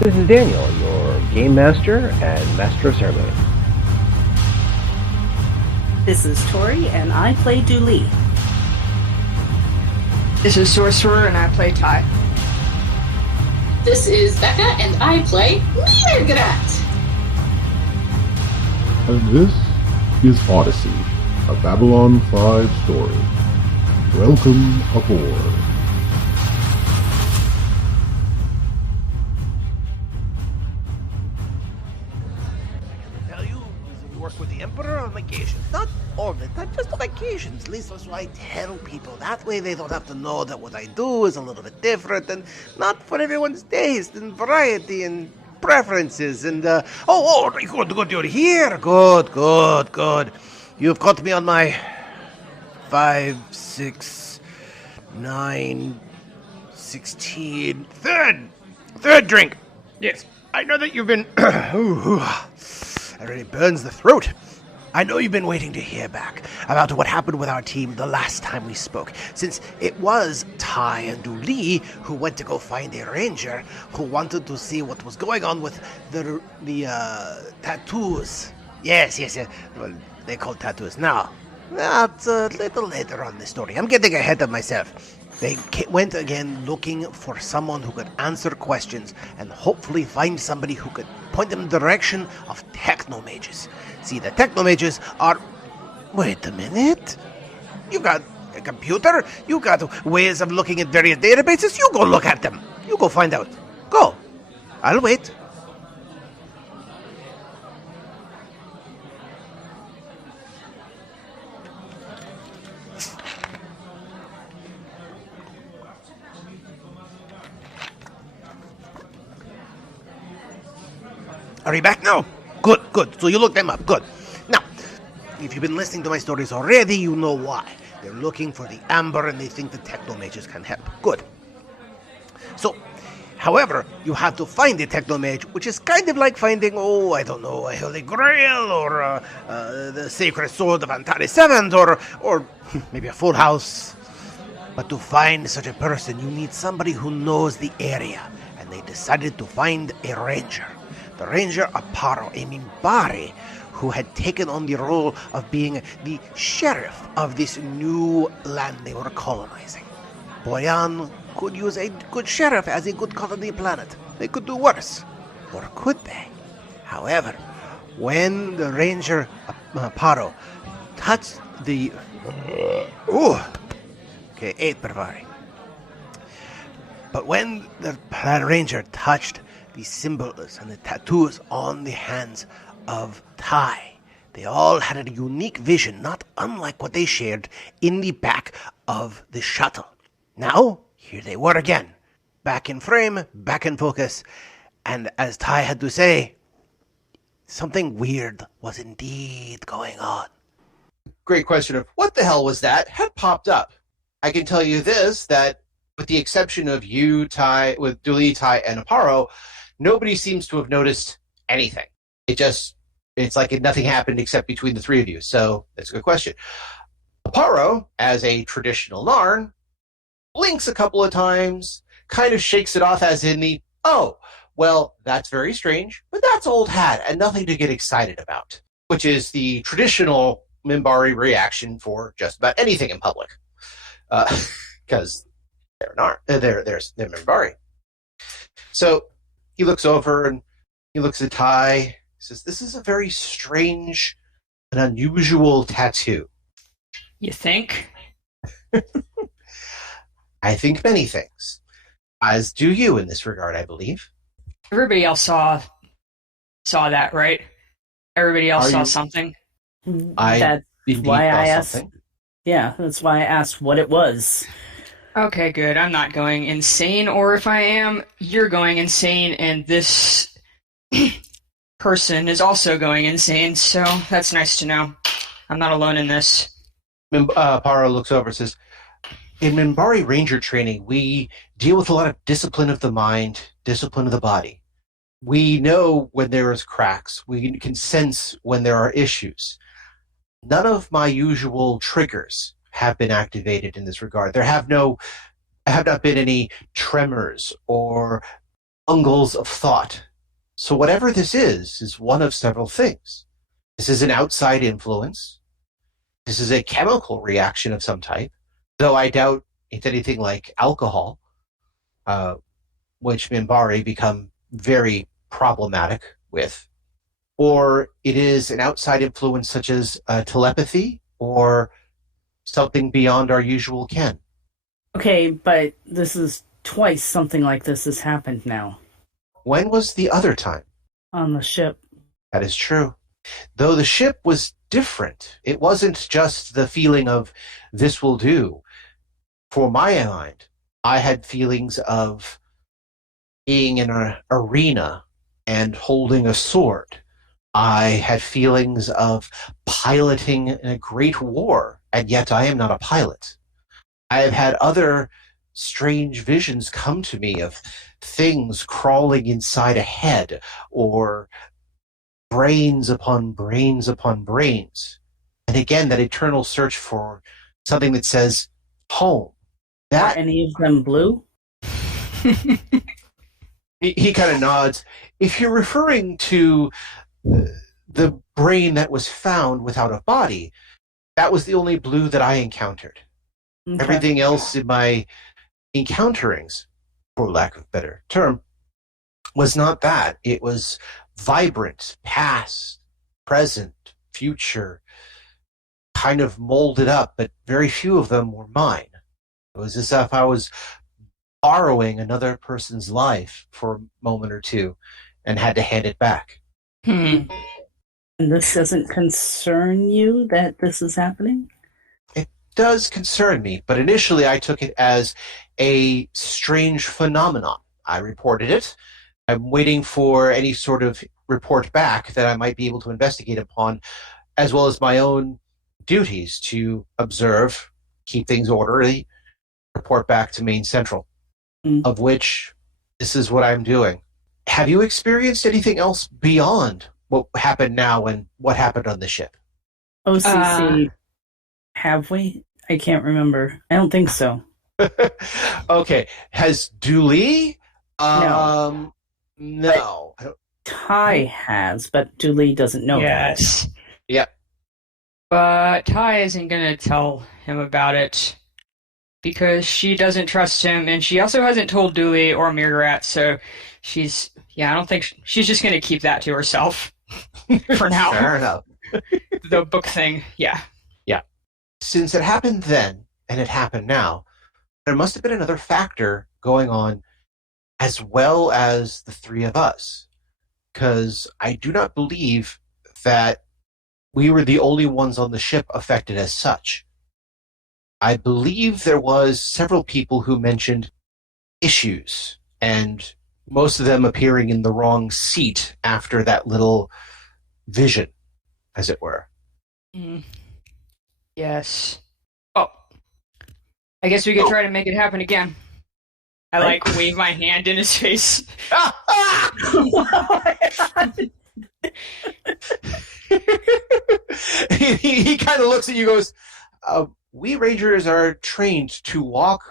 This is Daniel, your Game Master and Master of Ceremony. This is Tori, and I play Dooley. This is Sorcerer, and I play Ty. This is Becca, and I play Mirgrat. And this is Odyssey, a Babylon 5 story. Welcome aboard. Tell you, we work with the Emperor on occasions. Not all the time, just on occasions. At least that's what I tell people. That way they don't have to know that what I do is a little bit different and not for everyone's taste and variety and preferences. And, good, you're here. Good. You've caught me on my 5, 6, 9, 16, third drink. Yes, I know that you've been... It really burns the throat. I know you've been waiting to hear back about what happened with our team the last time we spoke, since it was Ty and Dooley who went to go find a ranger who wanted to see what was going on with the tattoos. Yes. Well, they call tattoos now. That's a little later on in the story. I'm getting ahead of myself. They went again looking for someone who could answer questions and hopefully find somebody who could point them in the direction of Technomages. See, the Technomages are... Wait a minute. You got a computer? You got ways of looking at various databases? You go look at them. You go find out. Go. I'll wait. Are you back now? Good. So you looked them up. Good. Now, if you've been listening to my stories already, you know why. They're looking for the amber and they think the Technomages can help. Good. So, however, you have to find the Technomage, which is kind of like finding, a Holy Grail or the Sacred Sword of Antares VII or maybe a full house. But to find such a person, you need somebody who knows the area. And they decided to find a ranger. The ranger Apparo, a Mimbari, who had taken on the role of being the sheriff of this new land they were colonizing. Boyan could use a good sheriff as a good colony planet. They could do worse. Or could they? However, when the ranger Apparo touched the... 8 Bravari. But when the ranger touched the symbols and the tattoos on the hands of Ty, they all had a unique vision, not unlike what they shared in the back of the shuttle. Now, here they were again, back in frame, back in focus, and as Ty had to say, something weird was indeed going on. Great question of what the hell was that had popped up. I can tell you this, that with the exception of you, Ty, with Dooley, Ty, and Apparo, nobody seems to have noticed anything. It's like nothing happened except between the three of you. So that's a good question. Apparo, as a traditional Narn, blinks a couple of times, kind of shakes it off as in the, that's very strange, but that's old hat and nothing to get excited about, which is the traditional Mimbari reaction for just about anything in public. Because they're Mimbari. So he looks over and he looks at Ty. He says, "This is a very strange and unusual tattoo." You think? I think many things. As do you in this regard, I believe. Everybody else saw that, right? Everybody else saw something. That's why I asked. Something. Yeah, that's why I asked what it was. Okay, good. I'm not going insane, or if I am, you're going insane, and this person is also going insane, so that's nice to know. I'm not alone in this. Apparo looks over and says, in Mimbari Ranger training, we deal with a lot of discipline of the mind, discipline of the body. We know when there is cracks. We can sense when there are issues. None of my usual triggers have been activated in this regard. There have not been any tremors or angles of thought. So whatever this is one of several things. This is an outside influence. This is a chemical reaction of some type, though I doubt it's anything like alcohol, which Mimbari become very problematic with. Or it is an outside influence such as telepathy or something beyond our usual ken. Okay, but this is twice something like this has happened now. When was the other time? On the ship. That is true. Though the ship was different. It wasn't just the feeling of this will do. For my mind, I had feelings of being in an arena and holding a sword. I had feelings of piloting in a great war, and yet I am not a pilot. I have had other strange visions come to me of things crawling inside a head, or brains upon brains upon brains. And again, that eternal search for something that says home. Are any of them blue? He kind of nods. If you're referring to the brain that was found without a body, that was the only blue that I encountered. Okay. Everything else in my encounterings, for lack of a better term, was not that. It was vibrant, past, present, future, kind of molded up, but very few of them were mine. It was as if I was borrowing another person's life for a moment or two and had to hand it back. And this doesn't concern you that this is happening? It does concern me, but initially I took it as a strange phenomenon. I reported it. I'm waiting for any sort of report back that I might be able to investigate upon, as well as my own duties to observe, keep things orderly, report back to Main Central, of which this is what I'm doing. Have you experienced anything else beyond what happened now and what happened on the ship? OCC, have we? I can't remember. I don't think so. Okay. Has Dooley? No. No. Ty has, but Dooley doesn't know that. Yes. Yep. But Ty isn't going to tell him about it because she doesn't trust him, and she also hasn't told Dooley or Mirgarat, so I don't think she's just going to keep that to herself for now. Fair enough. The book thing, yeah. Yeah. Since it happened then, and it happened now, there must have been another factor going on as well as the three of us. Because I do not believe that we were the only ones on the ship affected as such. I believe there was several people who mentioned issues, and most of them appearing in the wrong seat after that little vision, as it were. Yes. Oh, I guess we could try to make it happen again. I wave my hand in his face. he kind of looks at you and goes, we Rangers are trained to walk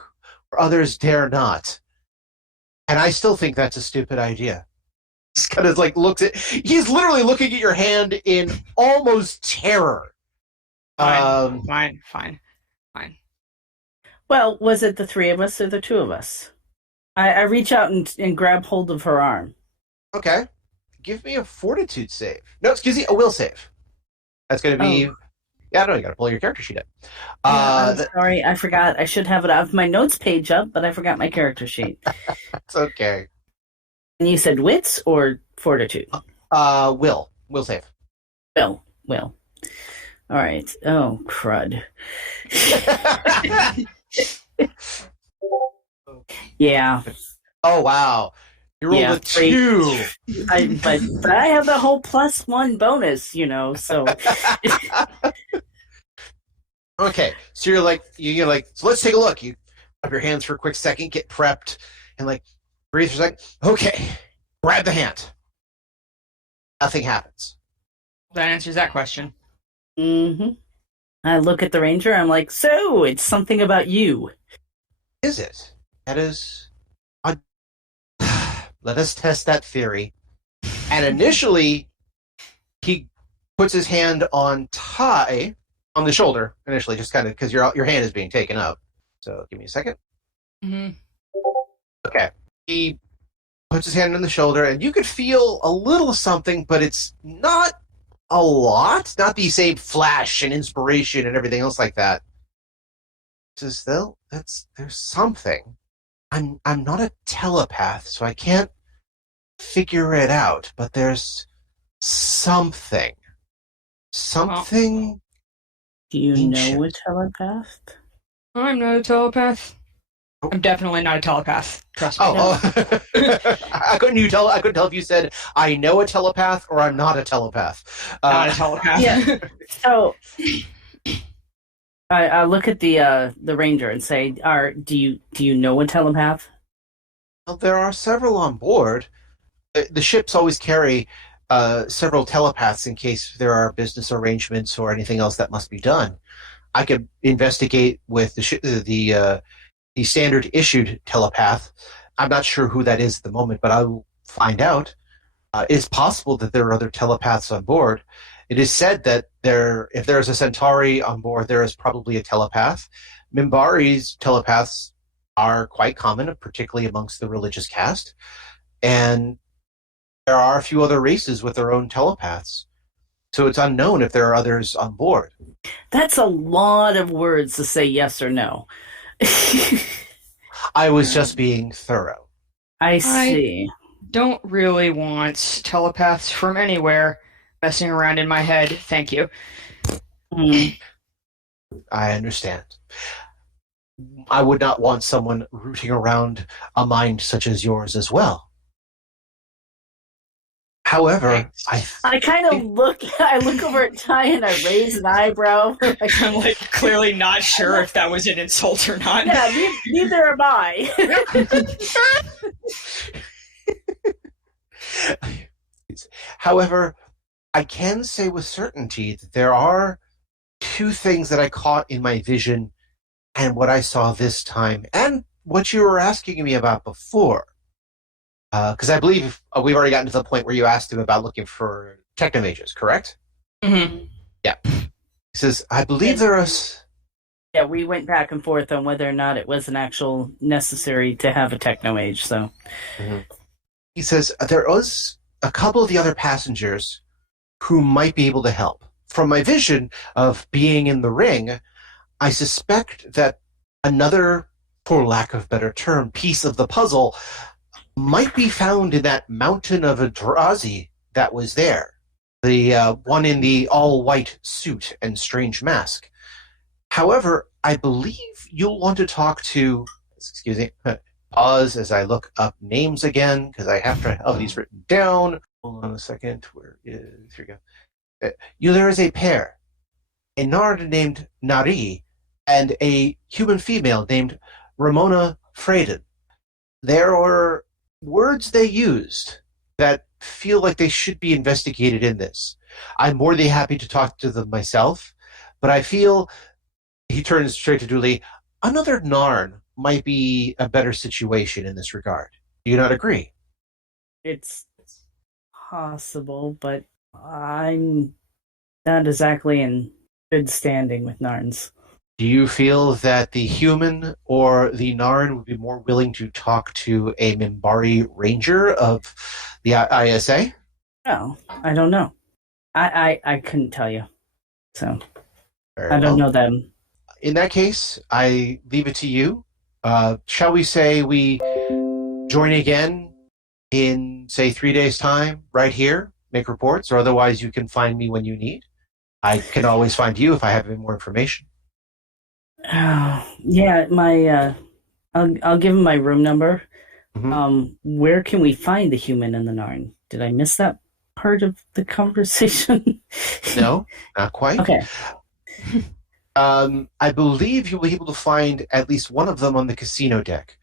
where others dare not. And I still think that's a stupid idea. He's kind of he's literally looking at your hand in almost terror. Fine. Well, was it the three of us or the two of us? I reach out and grab hold of her arm. Okay. Give me a fortitude save. No, excuse me, a will save. That's going to be... Yeah, I know, you got to pull your character sheet up. I'm sorry, I forgot. I should have it off my notes page up, but I forgot my character sheet. It's okay. And you said wits or fortitude? Will. Will save. Will. All right. Oh, crud. Yeah. Oh, wow. You rolled a 2. But I have the whole +1 bonus, so. Okay, so you're like, so let's take a look. You up your hands for a quick second, get prepped, and breathe for a second. Okay, grab the hand. Nothing happens. That answers that question. Mm-hmm. I look at the ranger, I'm like, so, it's something about you. Is it? That is... let us test that theory. And initially, he puts his hand on Ty on the shoulder. Initially, just kind of because your hand is being taken up. So give me a second. Mm-hmm. Okay. He puts his hand on the shoulder, and you could feel a little something, but it's not a lot. Not the same flash and inspiration and everything else like that. Says, though, there's something. I'm not a telepath, so I can't figure it out, but there's something. Something. Do you ancient. know a telepath? I'm not a telepath. I'm definitely not a telepath. Trust me. I couldn't tell if you said I know a telepath or I'm not a telepath. Not a telepath. Yeah. So I look at the ranger and say, do you know a telepath? Well, there are several on board. The ships always carry several telepaths in case there are business arrangements or anything else that must be done. I could investigate with the standard issued telepath. I'm not sure who that is at the moment, but I will find out. It's possible that there are other telepaths on board. It is said that if there is a Centauri on board, there is probably a telepath. Mimbari's telepaths are quite common, particularly amongst the religious caste. And there are a few other races with their own telepaths. So it's unknown if there are others on board. That's a lot of words to say yes or no. I was just being thorough. I see. Don't really want telepaths from anywhere messing around in my head. Thank you. Mm. I understand. I would not want someone rooting around a mind such as yours as well. However, I kind of look over at Ty and I raise an eyebrow. I'm like clearly not sure if that was an insult or not. Yeah, neither am I. However, I can say with certainty that there are two things that I caught in my vision and what I saw this time, and what you were asking me about before. Because I believe we've already gotten to the point where you asked him about looking for Technomages, correct? Mm-hmm. Yeah. He says, I believe there is... Yeah, we went back and forth on whether or not it was an actual necessary to have a Technomage, so... Mm-hmm. He says, there was a couple of the other passengers who might be able to help. From my vision of being in the ring, I suspect that another, for lack of a better term, piece of the puzzle might be found in that mountain of Adrazi that was there. The one in the all-white suit and strange mask. However, I believe you'll want to talk to... Excuse me. Pause as I look up names again, because I have to have these written down. Hold on a second. Here we go. There is a pair. A Nard named Nari and a human female named Ramona Freyden. There were words they used that feel like they should be investigated in this. I'm more than happy to talk to them myself, but I feel, he turns straight to Dooley, another Narn might be a better situation in this regard. Do you not agree? It's possible, but I'm not exactly in good standing with Narns. Do you feel that the human or the Narn would be more willing to talk to a Mimbari ranger of the ISA? No, I don't know. I couldn't tell you. So, Very I don't well. know them. In that case, I leave it to you. Shall we say we join again in, say, 3 days' time, right here, make reports, or otherwise you can find me when you need? I can always find you if I have any more information. Yeah, my I'll give him my room number. Mhm. Where can we find the human and the Narn? Did I miss that part of the conversation? No, not quite. Okay. I believe you'll be able to find at least one of them on the casino deck.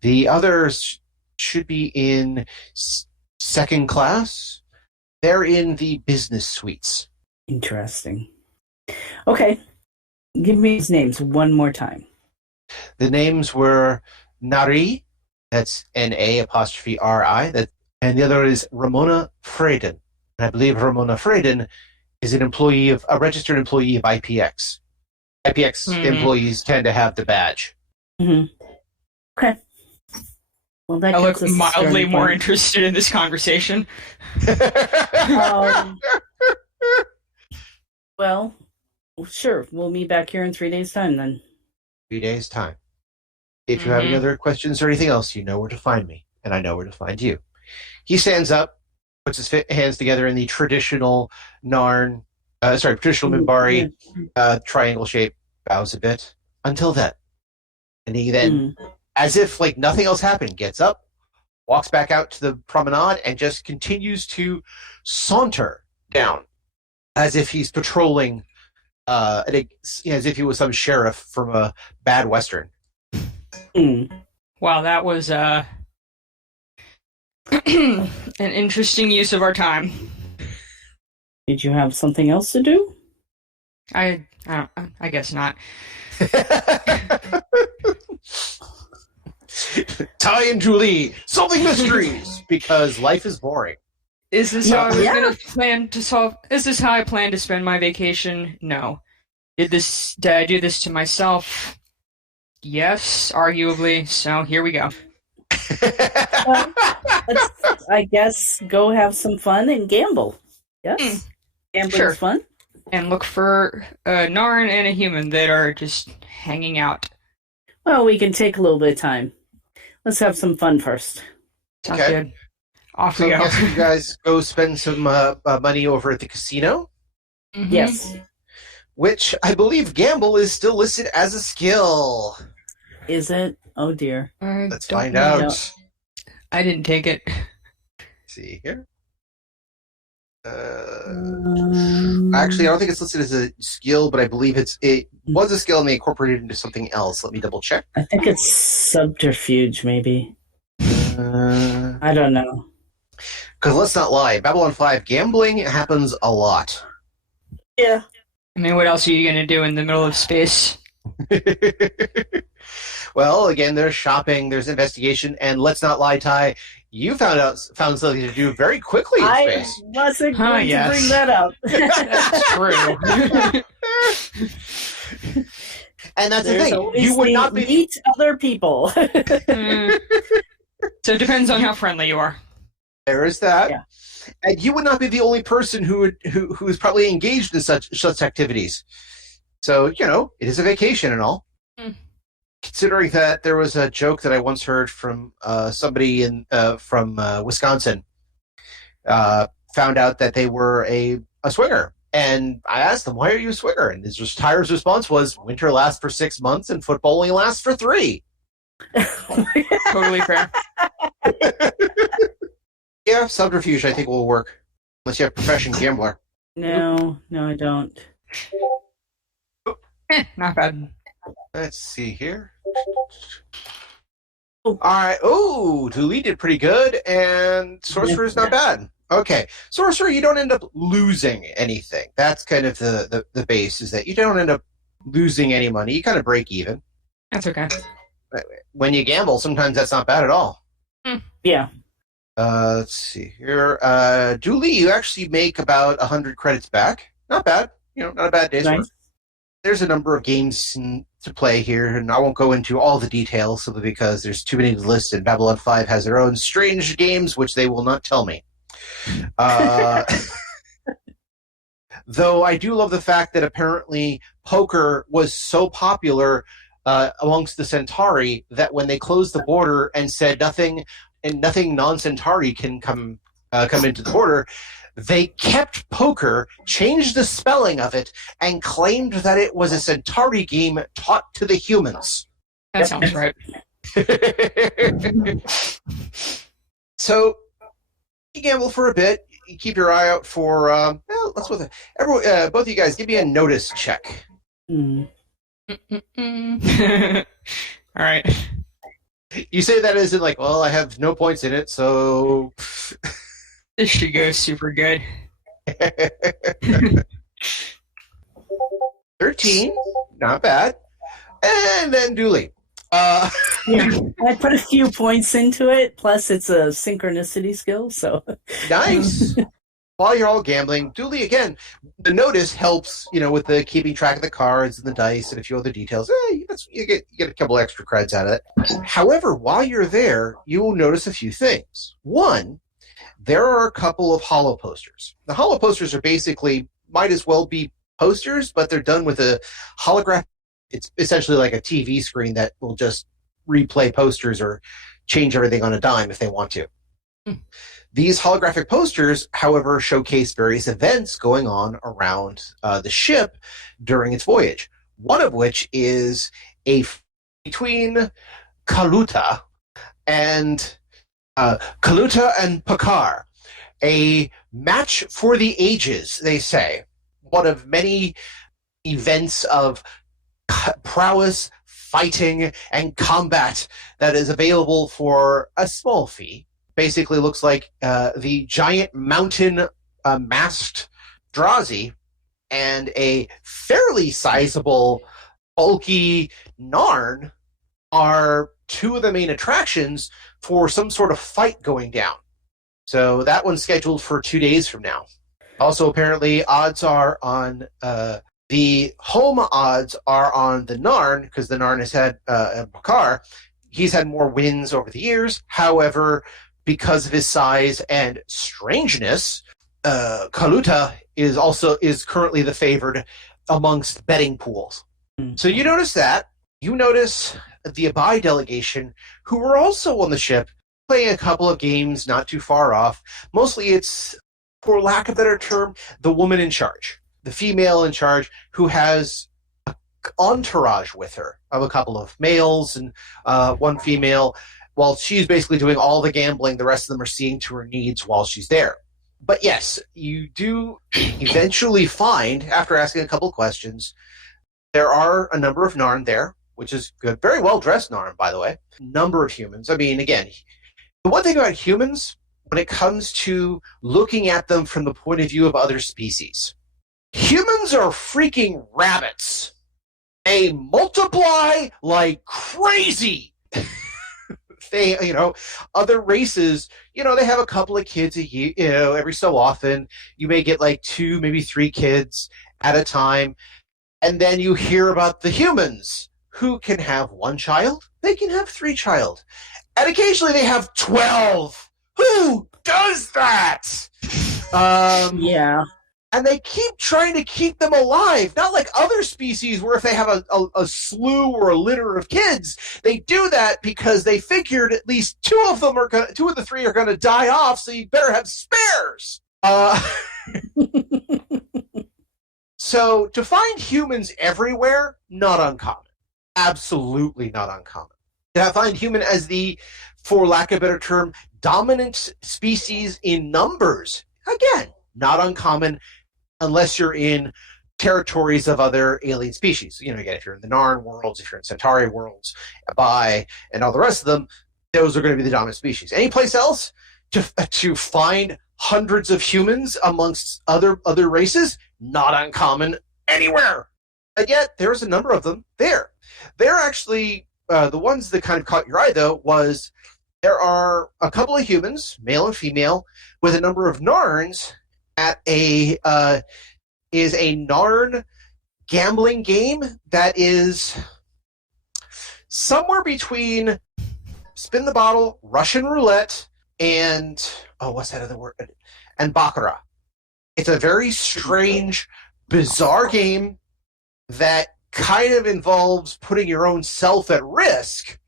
The others should be in second class. They're in the business suites. Interesting. Okay. Give me his names one more time. The names were Nari That's N-A''RI. And the other is Ramona Freyden. And I believe Ramona Freyden is a registered employee of IPX. IPX employees tend to have the badge. Mm-hmm. Okay. Well, that I look gives us a mildly starting more point. interested in this conversation. Well, sure. We'll meet back here in 3 days' time then. 3 days' time. If you have any other questions or anything else, you know where to find me, and I know where to find you. He stands up, puts his hands together in the traditional traditional Mimbari triangle shape, bows a bit. Until then. And he then, as if like nothing else happened, gets up, walks back out to the promenade, and just continues to saunter down as if he's patrolling, as if he was some sheriff from a bad Western. Wow, that was an interesting use of our time. Did you have something else to do? I guess not. Ty and Julie, solving mysteries because life is boring. Is this how I was gonna plan to solve? Is this how I plan to spend my vacation? No. Did I do this to myself? Yes, arguably. So here we go. Well, let's, I guess, go have some fun and gamble. Yes? Gambling's Sure. fun? And look for a Narn and a human that are just hanging out. Well, we can take a little bit of time. Let's have some fun first. Sounds Okay. good. Off So we I go. guess you guys go spend some money over at the casino, Mhm. Yes. which I believe gamble is still listed as a skill. Is it? Oh, dear. I Let's don't find know. out. I didn't take it. See here. Actually, I don't think it's listed as a skill, but I believe it was a skill and they incorporated it into something else. Let me double check. I think it's subterfuge, maybe. I don't know. Because let's not lie, Babylon 5 gambling happens a lot. Yeah. I mean, what else are you gonna do in the middle of space? Well, again, there's shopping, there's investigation, and let's not lie, Ty, you found something to do very quickly in I space. wasn't going yes. to bring that up. That's true. And that's the There's thing. always You would the not be. meet other people. So it depends on how friendly you are. There is that. Yeah. And you would not be the only person who is probably engaged in such activities. So, it is a vacation and all. Considering that there was a joke that I once heard from somebody from Wisconsin, found out that they were a swinger. And I asked them, why are you a swinger? And his tire's response was, winter lasts for 6 months and football only lasts for 3. Totally fair. Yeah, subterfuge I think will work. Unless you have profession gambler. No, I don't. Not bad. Let's see here. Oh. All right. Oh, Dooley did pretty good, and Sorcerer's not bad. Okay. Sorcerer, you don't end up losing anything. That's kind of the base, is that you don't end up losing any money. You kind of break even. That's okay. When you gamble, sometimes that's not bad at all. Yeah. Let's see here. Dooley, you actually make about 100 credits back. Not bad. Not a bad day's work. Nice. There's a number of games to play here, and I won't go into all the details simply because there's too many to list, and Babylon 5 has their own strange games, which they will not tell me. Though I do love the fact that apparently poker was so popular amongst the Centauri that when they closed the border and said nothing non-Centauri can come into the border, they kept poker, changed the spelling of it, and claimed that it was a Centauri game taught to the humans. That sounds right. So, you gamble for a bit. You keep your eye out for. Both of you guys, give me a notice check. Mm. All right. You say that as in like, well, I have no points in it, so. This should go super good. 13, not bad. And then Dooley. Yeah, I put a few points into it. Plus, it's a synchronicity skill. So Nice. While you're all gambling, Dooley, again, the notice helps, with the keeping track of the cards and the dice and a few other details. You get a couple extra creds out of it. However, while you're there, you will notice a few things. One, there are a couple of holo posters. The holo posters are basically, might as well be posters, but they're done with a holographic. It's essentially like a TV screen that will just replay posters or change everything on a dime if they want to. These holographic posters, however, showcase various events going on around the ship during its voyage. One of which is between Kaluta and Pakar, a match for the ages, they say. One of many events of prowess, fighting, and combat that is available for a small fee. Basically looks like the giant mountain masked Drazi and a fairly sizable, bulky Narn are two of the main attractions for some sort of fight going down. So that one's scheduled for 2 days from now. Also, apparently, odds are on the home odds are on the Narn, because the Narn has had Bakar. He's had more wins over the years. However, because of his size and strangeness, Kaluta is currently the favored amongst betting pools. So you notice that. You notice the Abai delegation, who were also on the ship, playing a couple of games not too far off. Mostly it's, for lack of a better term, the woman in charge, the female in charge, who has an entourage with her of a couple of males and one female. While she's basically doing all the gambling, the rest of them are seeing to her needs while she's there. But yes, you do eventually find, after asking a couple of questions, there are a number of Narn there, which is good. Very well-dressed Narn, by the way. Number of humans. I mean, again, the one thing about humans, when it comes to looking at them from the point of view of other species, humans are freaking rabbits. They multiply like crazy. They, other races, they have a couple of kids a year, every so often. You may get like 2, maybe 3 kids at a time. And then you hear about the humans who can have 1 child. They can have 3 child. And occasionally they have 12. Who does that? yeah. And they keep trying to keep them alive. Not like other species where if they have a slew or a litter of kids, they do that because they figured at least 2 of the 3 are going to die off, so you better have spares. So to find humans everywhere, not uncommon. Absolutely not uncommon. To find human as the, for lack of a better term, dominant species in numbers, again, not uncommon. Unless you're in territories of other alien species. Again, if you're in the Narn worlds, if you're in Centauri worlds, Abai, and all the rest of them, those are going to be the dominant species. Any place else to find hundreds of humans amongst other races, not uncommon anywhere. And yet, there's a number of them there. They're actually, the ones that kind of caught your eye, though, was there are a couple of humans, male and female, with a number of Narns at a Narn gambling game that is somewhere between spin the bottle, Russian roulette, and what's that other word? And baccarat. It's a very strange, bizarre game that kind of involves putting your own self at risk.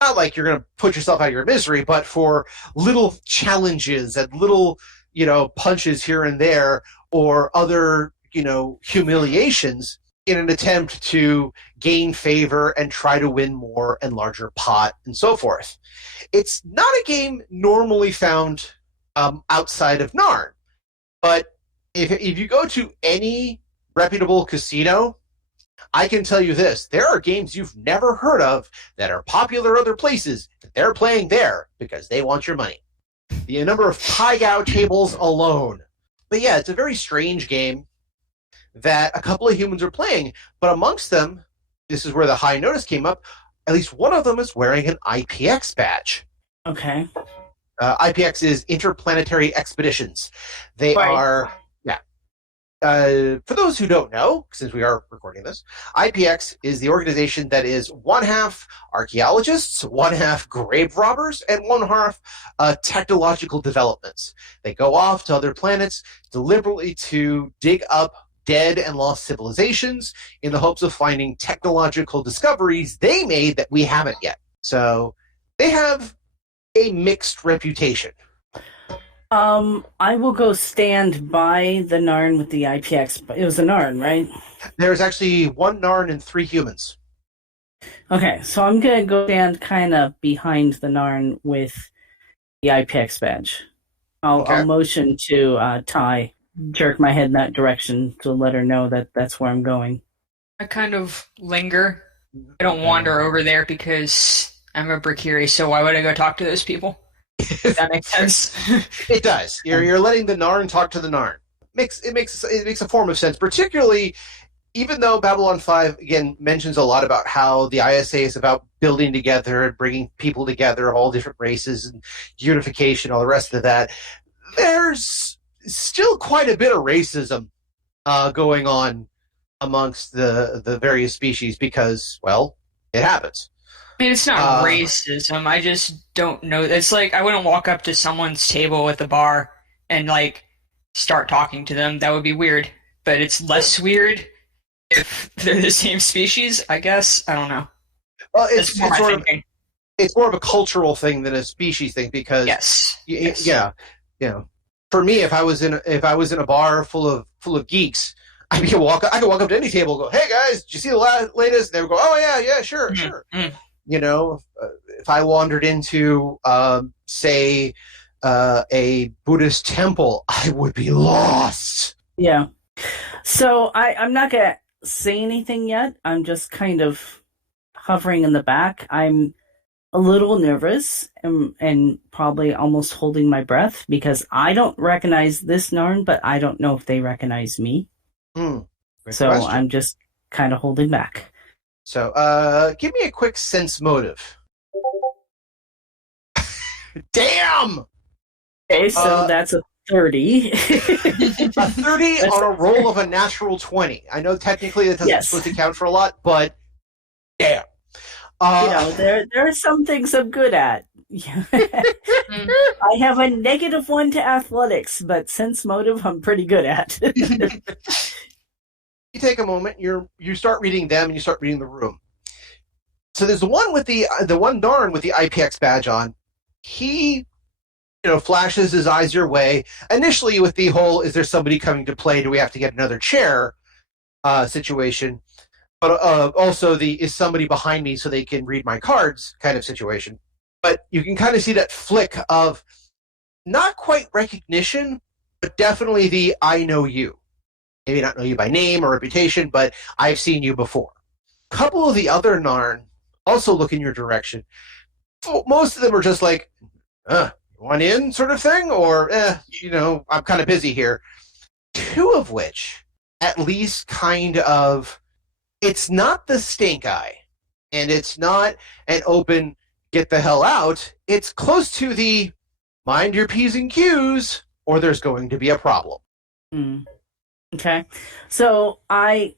Not like you're going to put yourself out of your misery, but for little challenges and little punches here and there, or other, humiliations in an attempt to gain favor and try to win more and larger pot and so forth. It's not a game normally found outside of Narn, but if you go to any reputable casino, I can tell you this, there are games you've never heard of that are popular other places that they're playing there because they want your money. The number of Pai-Gow tables alone. But yeah, it's a very strange game that a couple of humans are playing. But amongst them, this is where the high notice came up, at least one of them is wearing an IPX badge. Okay. IPX is Interplanetary Expeditions. They Right. are, yeah. For those who don't know, since we are recording this, IPX is the organization that is one half archaeologists, one half grave robbers, and one half technological developments. They go off to other planets deliberately to dig up dead and lost civilizations in the hopes of finding technological discoveries they made that we haven't yet. So they have a mixed reputation. I will go stand by the Narn with the IPX. It was a Narn, right? There's actually one Narn and 3 humans. Okay, so I'm gonna go stand kind of behind the Narn with the IPX badge. I'll motion to Ty, jerk my head in that direction to let her know that that's where I'm going. I kind of linger. I don't wander over there because I'm a Brikiri, so why would I go talk to those people? If that makes sense. It does. You're letting the Narn talk to the Narn. It makes a form of sense, particularly even though Babylon 5 again mentions a lot about how the ISA is about building together and bringing people together, all different races and unification, all the rest of that. There's still quite a bit of racism going on amongst the various species because, well, it happens. I mean, it's not racism. I just don't know. It's like I wouldn't walk up to someone's table at the bar and like start talking to them. That would be weird. But it's less weird if they're the same species, I guess. I don't know. Well, it's more of a cultural thing than a species thing because yeah. For me, if I was in a bar full of geeks, I could walk up to any table and go, "Hey guys, did you see the latest?" They would go, "Oh yeah, sure." You know, if I wandered into, say, a Buddhist temple, I would be lost. Yeah. So I'm not going to say anything yet. I'm just kind of hovering in the back. I'm a little nervous and probably almost holding my breath because I don't recognize this Narn, but I don't know if they recognize me. So question. I'm just kind of holding back. So, give me a quick sense motive. Damn! Okay, so that's a 30. A 30 on a roll of a natural 20. I know technically that doesn't supposed to count for a lot, but damn. There are some things I'm good at. I have a -1 to athletics, but sense motive I'm pretty good at. You take a moment, you start reading them, and you start reading the room. So there's the one with the one Narn with the IPX badge on. He, flashes his eyes your way. Initially with the whole, is there somebody coming to play? Do we have to get another chair situation? But also is somebody behind me so they can read my cards kind of situation. But you can kind of see that flick of not quite recognition, but definitely the I know you. Maybe not know you by name or reputation, but I've seen you before. A couple of the other Narn also look in your direction. Most of them are just like, want in sort of thing? Or, I'm kind of busy here. 2 of which, at least kind of, it's not the stink eye. And it's not an open, get the hell out. It's close to the, mind your P's and Q's, or there's going to be a problem. Okay, so I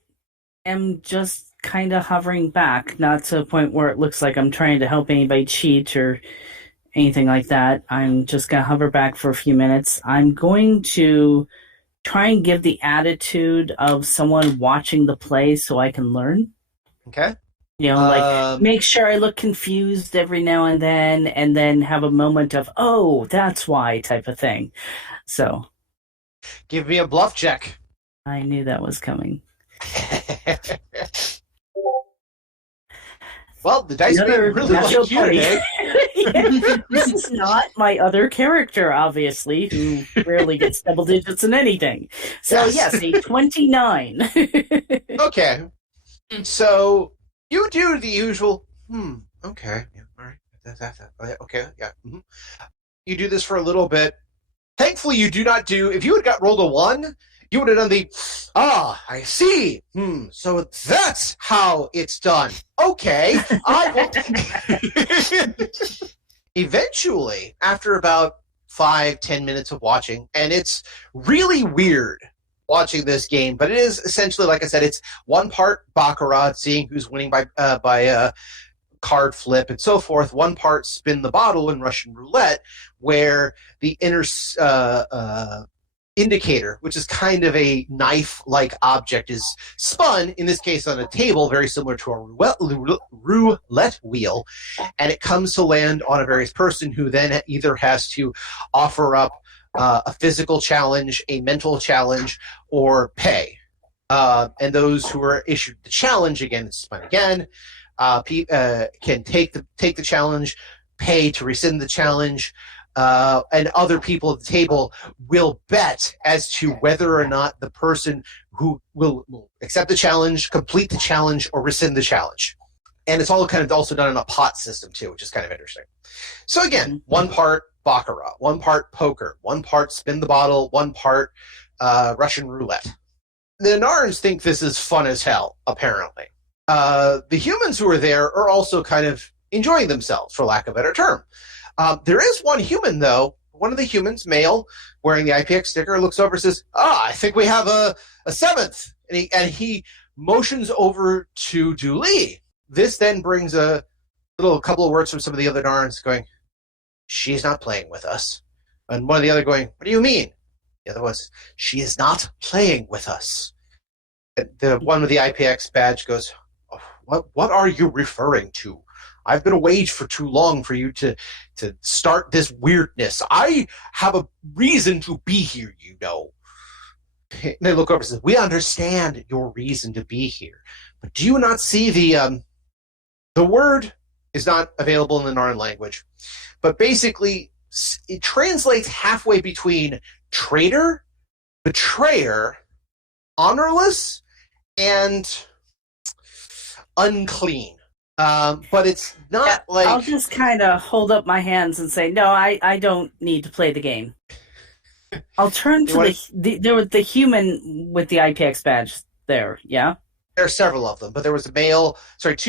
am just kind of hovering back, not to a point where it looks like I'm trying to help anybody cheat or anything like that. I'm just going to hover back for a few minutes. I'm going to try and give the attitude of someone watching the play so I can learn. Okay. Make sure I look confused every now and then have a moment of, oh, that's why type of thing. So. Give me a bluff check. I knew that was coming. Well, the dice being really like you today. This is not my other character, obviously, who rarely gets double digits in anything. So, yes, a 29. Okay. So, you do the usual, okay, yeah, all right. Okay, yeah. You do this for a little bit. Thankfully, you do not do, if you had got rolled a 1, You would have done the, I see. So that's how it's done. Okay. Eventually, after about 5-10 minutes of watching, and it's really weird watching this game, but it is essentially, like I said, it's one part Baccarat, seeing who's winning by card flip and so forth, one part spin the bottle in Russian roulette, where the inner indicator, which is kind of a knife-like object, is spun, in this case on a table, very similar to a roulette wheel, and it comes to land on a various person who then either has to offer up a physical challenge, a mental challenge, or pay. And those who are issued the challenge, again, it's spun again, can take the challenge, pay to rescind the challenge, and other people at the table will bet as to whether or not the person who will accept the challenge, complete the challenge, or rescind the challenge. And it's all kind of also done in a pot system, too, which is kind of interesting. So again, one part Baccarat, one part poker, one part spin the bottle, one part Russian roulette. The Narns think this is fun as hell, apparently. The humans who are there are also kind of enjoying themselves, for lack of a better term. There is one human, though. One of the humans, male, wearing the IPX sticker, looks over and says, I think we have a seventh. And he motions over to Dooley. This then brings a couple of words from some of the other Narns going, she's not playing with us. And one of the other going, what do you mean? The other was, she is not playing with us. And the one with the IPX badge goes, what are you referring to? I've been away for too long for you to start this weirdness. I have a reason to be here, you know. And they look over and say, we understand your reason to be here. But do you not see the word is not available in the Narn language, but basically it translates halfway between traitor, betrayer, honorless, and unclean. But it's not like... I'll just kind of hold up my hands and say, no, I don't need to play the game. I'll turn to the human with the IPX badge there, yeah? There are several of them, but there was two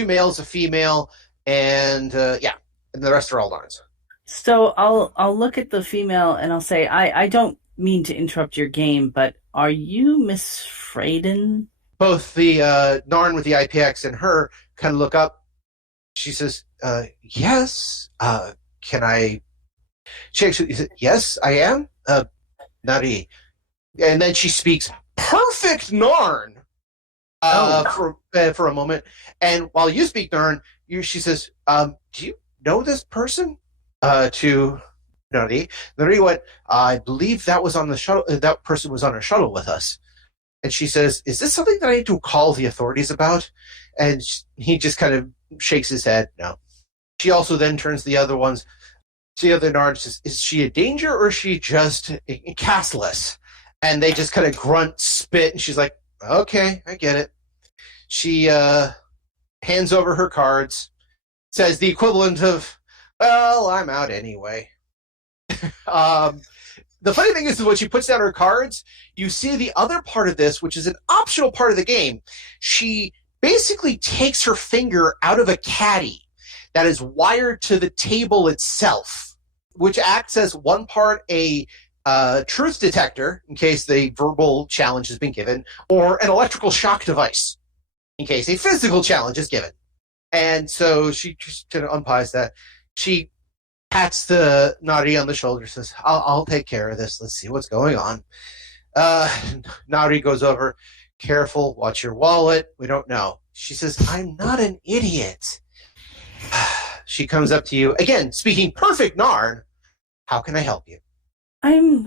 males, a female, and and the rest are all Narns. So I'll look at the female and I'll say, I don't mean to interrupt your game, but are you Miss Frayden? Both the Narn with the IPX and her kind of look up. She says, yes, can I... She actually said, yes, I am, Nari. And then she speaks perfect Narn for a moment. And while you speak Narn, she says, do you know this person? To Nari. Nari went, I believe that was on the shuttle. That person was on a shuttle with us. And she says, is this something that I need to call the authorities about? And he just kind of shakes his head, no. She also then turns to the other ones. To the other Nards, says, is she a danger or is she just castless? And they just kind of grunt, spit, and she's like, okay, I get it. She hands over her cards, says the equivalent of, well, I'm out anyway. The funny thing is when she puts down her cards, you see the other part of this, which is an optional part of the game. She basically takes her finger out of a caddy that is wired to the table itself, which acts as one part a truth detector, in case the verbal challenge has been given, or an electrical shock device, in case a physical challenge is given. And so she just kind of unpies that. She pats the Nari on the shoulder, says, I'll take care of this. Let's see what's going on. Nari goes over, careful, watch your wallet. We don't know. She says, I'm not an idiot. She comes up to you, again, speaking perfect Narn. How can I help you? I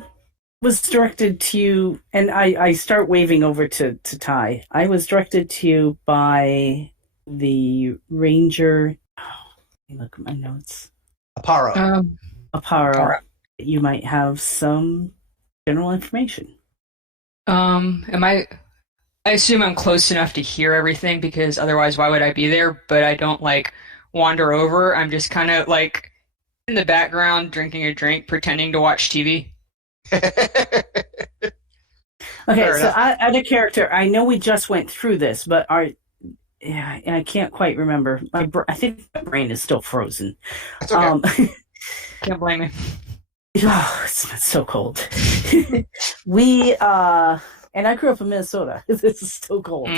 was directed to you, and I start waving over to Ty. I was directed to you by the ranger. Let me look at my notes. Apparo. Apparo. You might have some general information. I assume I'm close enough to hear everything, because otherwise why would I be there? But I don't wander over. I'm just kind of in the background drinking a drink, pretending to watch TV. Okay, Fair so enough. out of character, I know we just went through this, but yeah, I can't quite remember. I think my brain is still frozen. It's okay. Can't blame me. Oh, it's so cold. We and I grew up in Minnesota. This is still cold.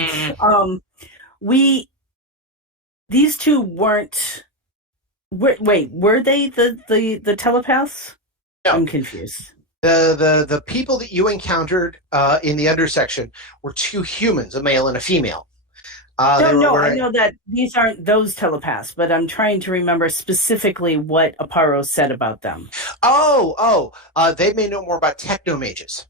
These two weren't. Wait, were they the telepaths? No. I'm confused. The people that you encountered in the undersection were two humans, a male and a female. I know that these aren't those telepaths, but I'm trying to remember specifically what Apparo said about them. They may know more about technomages.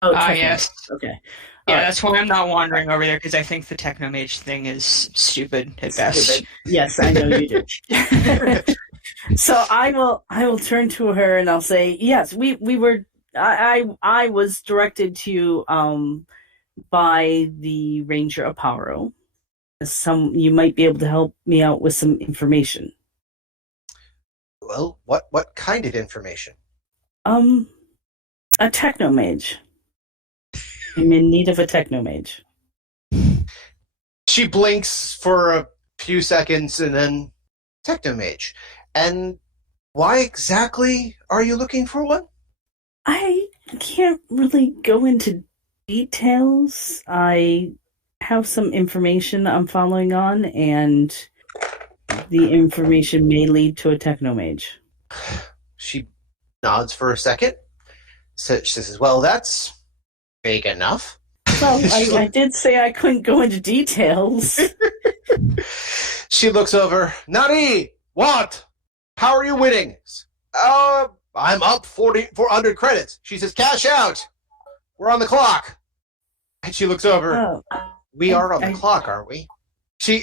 Oh, yes. Okay. Yeah, that's why I'm not wandering over there, because I think the Technomage thing is stupid at best. Yes, I know you do. So I will turn to her and I'll say, yes, we were. I was directed to by the Ranger Apparo. You might be able to help me out with some information. Well, what kind of information? A Technomage. I'm in need of a Technomage. She blinks for a few seconds and then Technomage. And why exactly are you looking for one? I can't really go into details. I have some information I'm following on, and the information may lead to a Technomage. She nods for a second. So she says, well, that's vague enough. Well, I did say I couldn't go into details. She looks over. Nani, what? How are you winning? I'm up 400 credits. She says, cash out. We're on the clock. And she looks over. Oh, We are on the clock, aren't we? She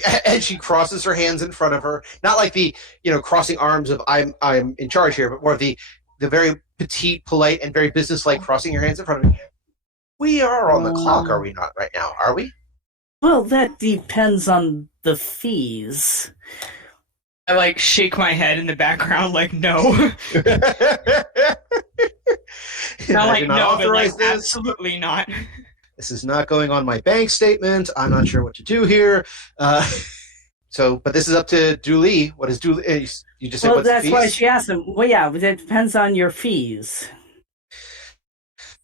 crosses her hands in front of her, not like the crossing arms of I'm in charge here, but more of the very petite, polite, and very businesslike crossing your hands in front of me. We are on the clock, are we not? Right now, are we? Well, that depends on the fees. I shake my head in the background, no. Not no, but absolutely not. This is not going on my bank statement. I'm not sure what to do here. But this is up to Dooley. What is Dooley? You just said what's the fees? That's why she asked him. Well, yeah, but it depends on your fees.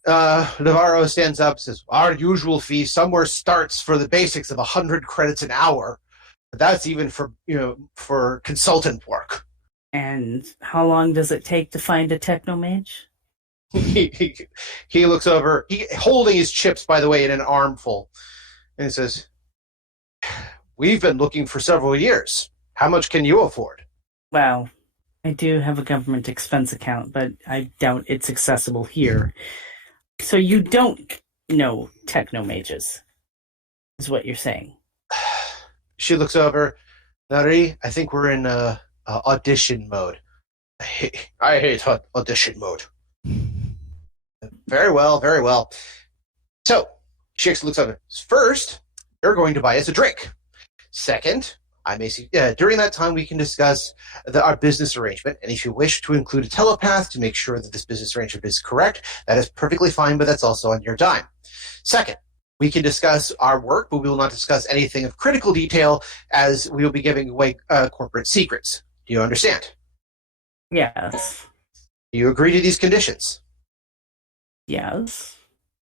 Navarro stands up and says, our usual fee somewhere starts for the basics of 100 credits an hour. But that's even for consultant work. And how long does it take to find a Technomage? He looks over, holding his chips, by the way, in an armful, and he says, we've been looking for several years. How much can you afford? Well, I do have a government expense account, but I doubt it's accessible here. So you don't know Technomages, is what you're saying. She looks over. Nari, I think we're in audition mode. I hate audition mode. Very well, very well. So, she actually looks over. First, you're going to buy us a drink. Second, I may see, during that time we can discuss our business arrangement, and if you wish to include a telepath to make sure that this business arrangement is correct, that is perfectly fine, but that's also on your dime. Second, we can discuss our work, but we will not discuss anything of critical detail, as we will be giving away corporate secrets. Do you understand? Yes. Do you agree to these conditions? Yes.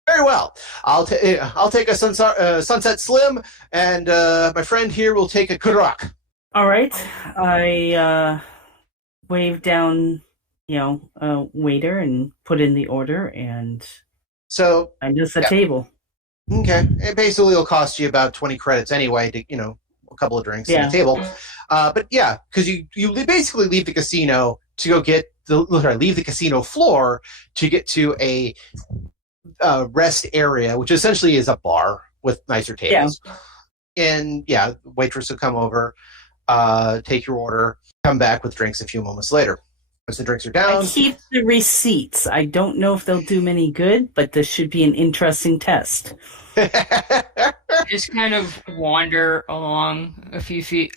Very well. I'll take a Sunset Slim, and my friend here will take a Kurak. All right. I wave down, a waiter and put in the order, and so find us a table. Okay. It basically will cost you about 20 credits anyway to, a couple of drinks on the table. But yeah, because you basically leave the casino to go get leave the casino floor to get to a rest area, which essentially is a bar with nicer tables. Yeah. And waitress will come over, take your order, come back with drinks a few moments later. Once the drinks are down, I keep the receipts. I don't know if they'll do many good, but this should be an interesting test. Just kind of wander along a few feet,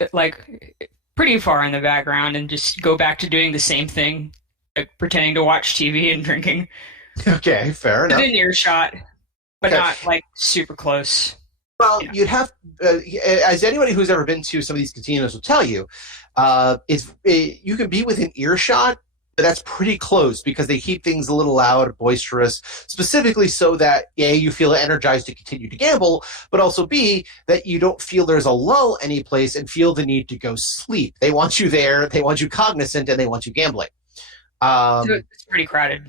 pretty far in the background, and just go back to doing the same thing, pretending to watch TV and drinking. Okay, fair enough. Within earshot. but Okay. not like super close. Well, Yeah. you'd have, as anybody who's ever been to some of these casinos will tell you, you can be within earshot, but that's pretty close because they keep things a little loud, boisterous, specifically so that A, you feel energized to continue to gamble, but also B, that you don't feel there's a lull anyplace and feel the need to go sleep. They want you there, they want you cognizant, and they want you gambling. So it's pretty crowded.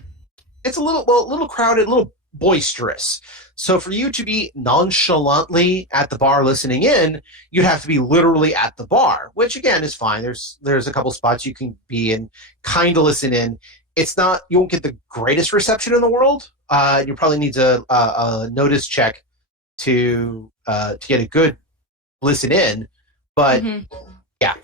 It's a little crowded, a little boisterous. So for you to be nonchalantly at the bar listening in, you'd have to be literally at the bar, which again is fine. There's a couple spots you can be in, kind of listen in. It's not, you won't get the greatest reception in the world. You probably need a notice check to get a good listen in. But yeah.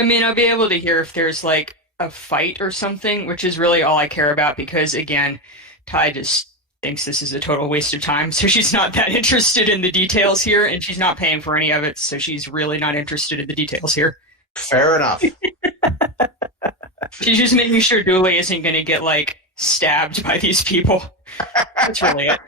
I mean, I'll be able to hear if there's like a fight or something, which is really all I care about because, again, Ty just thinks this is a total waste of time, so she's not that interested in the details here, and she's not paying for any of it, so she's really not interested in the details here. Fair enough. She's just making sure Dooley isn't going to get, like, stabbed by these people. That's really it.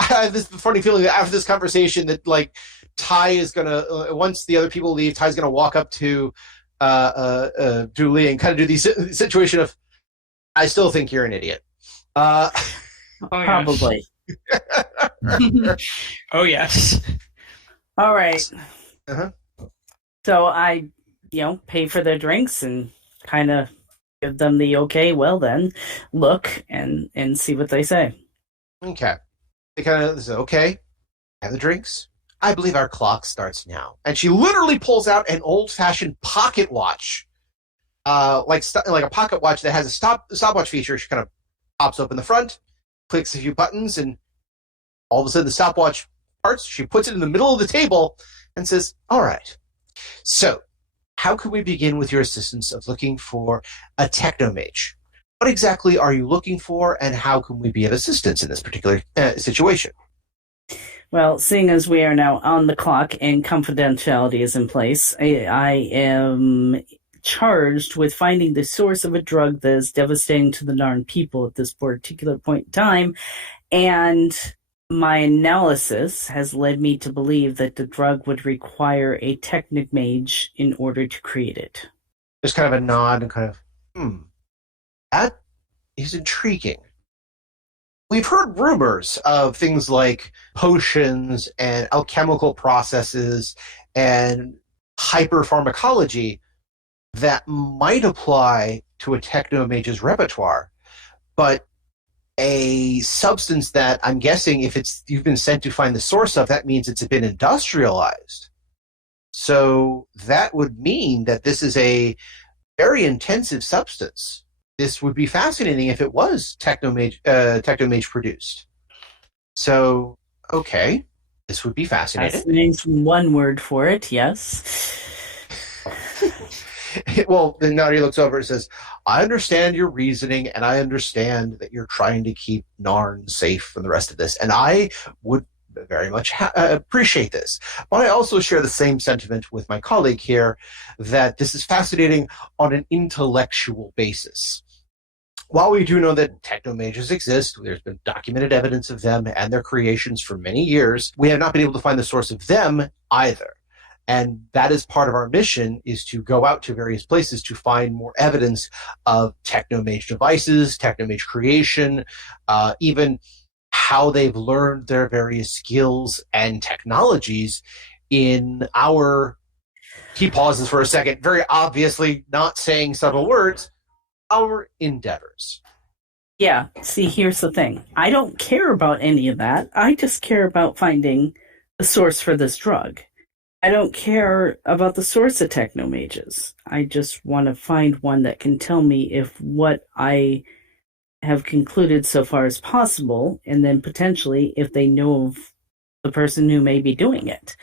I have this funny feeling that after this conversation that, like, Ty is going to, once the other people leave, Ty's going to walk up to Dooley and kind of do the situation of, I still think you're an idiot. Probably. Oh, yes. All right. Uh-huh. So I, pay for their drinks and kind of give them the okay, well then, look and see what they say. Okay. They kind of say, okay, have the drinks. I believe our clock starts now. And she literally pulls out an old-fashioned pocket watch. Like a pocket watch that has a stopwatch feature. She kind of pops open the front, clicks a few buttons, and all of a sudden the stopwatch parts. She puts it in the middle of the table and says, all right, so how can we begin with your assistance of looking for a Technomage? What exactly are you looking for, and how can we be of assistance in this particular situation? Well, seeing as we are now on the clock and confidentiality is in place, I am charged with finding the source of a drug that is devastating to the Narn people at this particular point in time, and my analysis has led me to believe that the drug would require a Technomage in order to create it. There's kind of a nod and kind of, that is intriguing. We've heard rumors of things like potions and alchemical processes and hyperpharmacology that might apply to a Technomage's repertoire, but a substance that I'm guessing if you've been sent to find the source of, that means it's been industrialized. So that would mean that this is a very intensive substance. This would be fascinating if it was Technomage produced. So, okay, this would be fascinating. Fascinating's one word for it, yes. Well, then Nari looks over and says, I understand your reasoning, and I understand that you're trying to keep Narn safe from the rest of this, and I would very much appreciate this. But I also share the same sentiment with my colleague here, that this is fascinating on an intellectual basis. While we do know that Technomages exist, there's been documented evidence of them and their creations for many years, we have not been able to find the source of them either. And that is part of our mission, is to go out to various places to find more evidence of Technomage devices, Technomage creation, even how they've learned their various skills and technologies in our, he pauses for a second, very obviously not saying subtle words, our endeavors. Yeah, see, here's the thing. I don't care about any of that. I just care about finding the source for this drug. I don't care about the source of Technomages. I just want to find one that can tell me if what I have concluded so far is possible, and then potentially if they know of the person who may be doing it.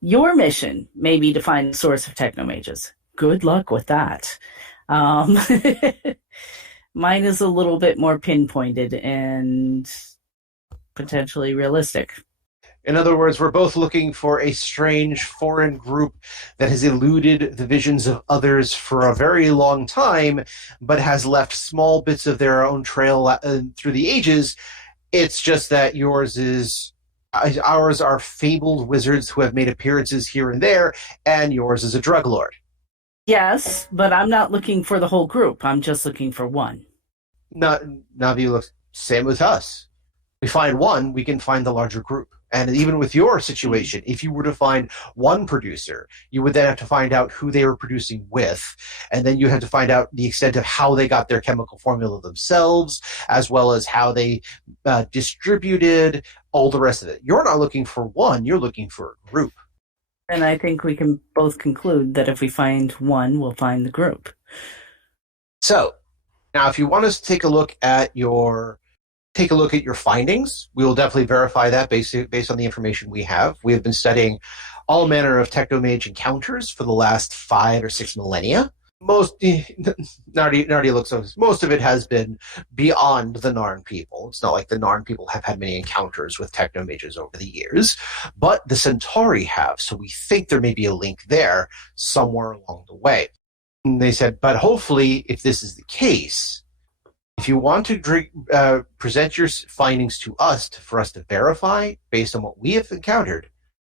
Your mission may be to find the source of Technomages. Good luck with that. Mine is a little bit more pinpointed and potentially realistic. In other words, we're both looking for a strange foreign group that has eluded the visions of others for a very long time, but has left small bits of their own trail through the ages, It's just that ours are fabled wizards who have made appearances here and there, and yours is a drug lord. Yes, but I'm not looking for the whole group. I'm just looking for one. Navi looks, same with us. We find one, we can find the larger group. And even with your situation, if you were to find one producer, you would then have to find out who they were producing with, and then you have to find out the extent of how they got their chemical formula themselves, as well as how they distributed all the rest of it. You're not looking for one, you're looking for a group. And I think we can both conclude that if we find one, we'll find the group. So, now if you want us to take a look at your findings. We will definitely verify that based on the information we have. We have been studying all manner of technomage encounters for the last 5 or 6 millennia. Nardi looks so. Most of it has been beyond the Narn people. It's not like the Narn people have had many encounters with technomages over the years, but the Centauri have. So we think there may be a link there somewhere along the way. And they said, but hopefully, if this is the case, if you want to present your findings to us for us to verify based on what we have encountered,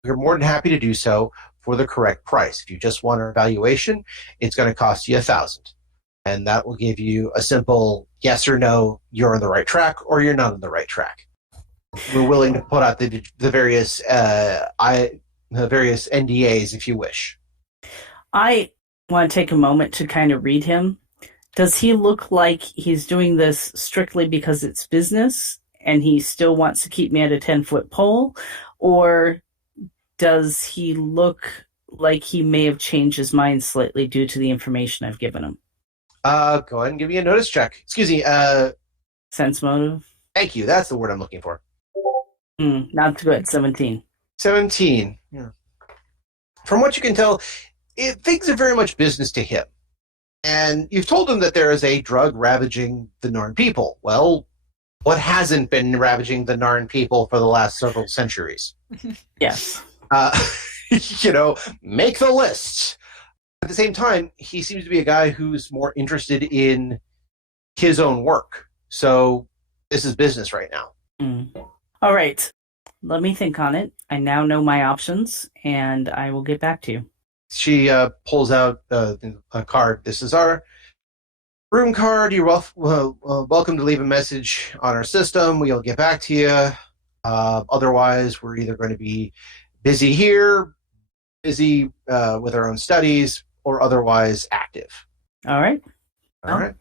we're more than happy to do so for the correct price. If you just want our evaluation, it's going to cost you $1,000. And that will give you a simple yes or no, you're on the right track, or you're not on the right track. We're willing to put out the various NDAs if you wish. I want to take a moment to kind of read him. Does he look like he's doing this strictly because it's business and he still wants to keep me at a 10-foot pole? Or does he look like he may have changed his mind slightly due to the information I've given him? Go ahead and give me a notice check. Excuse me. Sense motive? Thank you. That's the word I'm looking for. Not good. 17. 17. Yeah. From what you can tell, things are very much business to him. And you've told him that there is a drug ravaging the Narn people. Well, what hasn't been ravaging the Narn people for the last several centuries? Yes. Make the list. At the same time, he seems to be a guy who's more interested in his own work. So this is business right now. All right. Let me think on it. I now know my options, and I will get back to you. She pulls out a card. This is our room card. You're welcome to leave a message on our system. We'll get back to you. Otherwise, we're either going to be busy here, busy with our own studies, or otherwise active. All right. All right.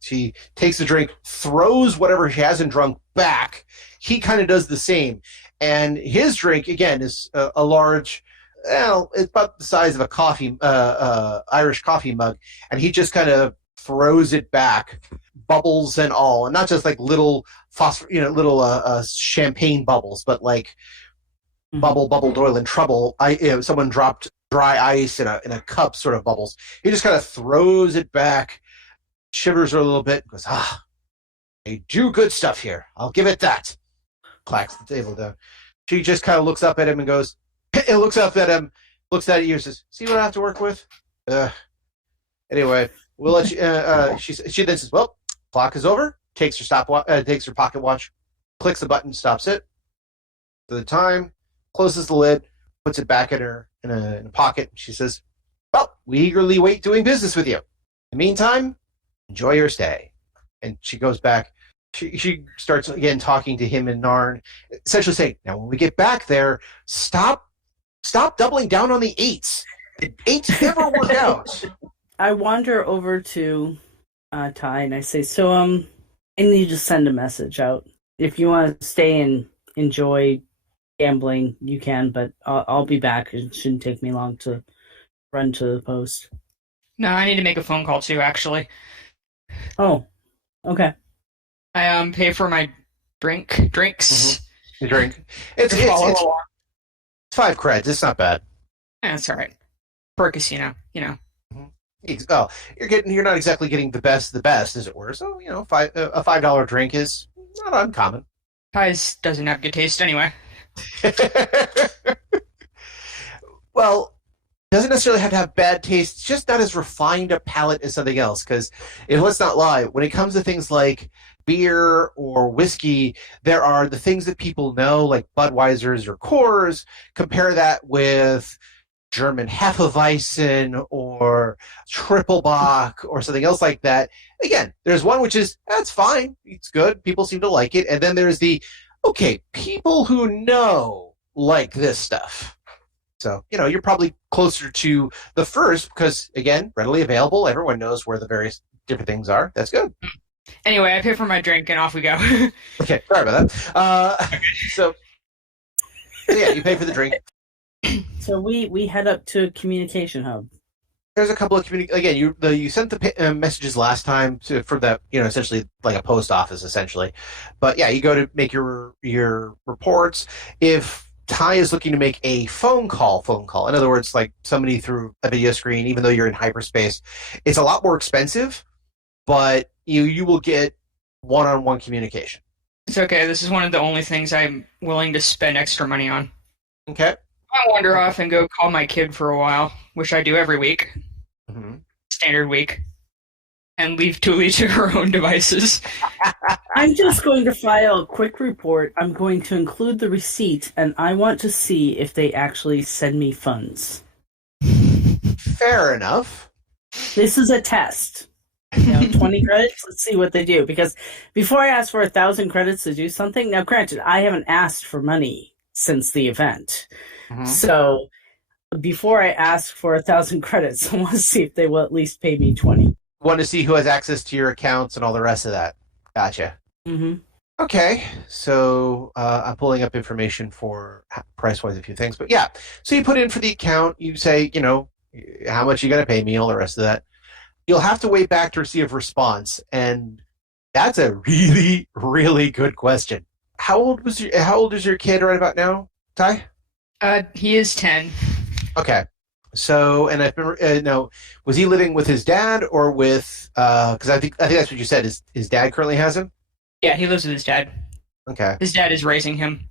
She takes a drink, throws whatever she hasn't drunk back. He kind of does the same. And his drink, again, is a large... Well, it's about the size of a coffee, Irish coffee mug, and he just kind of throws it back, bubbles and all, and not just like little champagne bubbles, but like bubble, doil and trouble. Someone dropped dry ice in a cup, sort of bubbles. He just kind of throws it back, shivers a little bit, goes, they do good stuff here. I'll give it that. Clacks the table down. She just kind of looks up at him and goes. It looks up at him, looks at you, and says, "See what I have to work with." Anyway, we'll let you. She then says, "Well, clock is over." Takes her pocket watch, clicks the button, stops it. To the time, closes the lid, puts it back in a pocket. She says, "Well, we eagerly wait doing business with you. In the meantime, enjoy your stay." And she goes back. She starts again talking to him and Narn, essentially saying, "Now, when we get back there, stop doubling down on the 8s. The 8s never work out." I wander over to Ty and I say, "So, I need to send a message out. If you want to stay and enjoy gambling, you can, but I'll be back. It shouldn't take me long to run to the post." No, I need to make a phone call too, actually. Oh, okay. I pay for my drinks. Mm-hmm. Drink. It's 5 creds. It's not bad. That's all right. Per casino, Mm-hmm. Well, you're not exactly getting the best, as it were. So a $5 drink is not uncommon. Pies doesn't have good taste anyway. Well, doesn't necessarily have to have bad taste. It's just not as refined a palate as something else. Because let's not lie, when it comes to things like beer or whiskey, there are the things that people know, like Budweiser's or Coors. Compare that with German Hefeweizen or Triple Bock or something else like that. Again, there's one which is, that's fine. It's good. People seem to like it. And then there's the, okay, people who know like this stuff. So, you're probably closer to the first because, again, readily available. Everyone knows where the various different things are. That's good. Anyway, I pay for my drink and off we go. Okay, sorry about that. So yeah, you pay for the drink. So we head up to a communication hub. There's a couple of again. You sent the messages last time for that. Essentially like a post office, essentially. But yeah, you go to make your reports. If Ty is looking to make a phone call. In other words, like somebody through a video screen, even though you're in hyperspace, it's a lot more expensive. But you will get one-on-one communication. It's okay. This is one of the only things I'm willing to spend extra money on. Okay. I wander off and go call my kid for a while, which I do every week. Mm-hmm. Standard week. And leave Dooley to her own devices. I'm just going to file a quick report. I'm going to include the receipt, and I want to see if they actually send me funds. Fair enough. This is a test. 20 credits, let's see what they do. Because before I ask for 1,000 credits to do something, now granted, I haven't asked for money since the event. Mm-hmm. So before I ask for 1,000 credits, I want to see if they will at least pay me 20. Want to see who has access to your accounts and all the rest of that. Gotcha. Mm-hmm. Okay, so I'm pulling up information for price-wise a few things. But yeah, so you put in for the account, you say, how much you got to pay me, all the rest of that. You'll have to wait back to receive a response, and that's a really, really good question. How old is your kid right about now, Ty? He is 10. Okay, so and I remember, no, was he living with his dad or with? Because I think that's what you said. His dad currently has him. Yeah, he lives with his dad. Okay, his dad is raising him.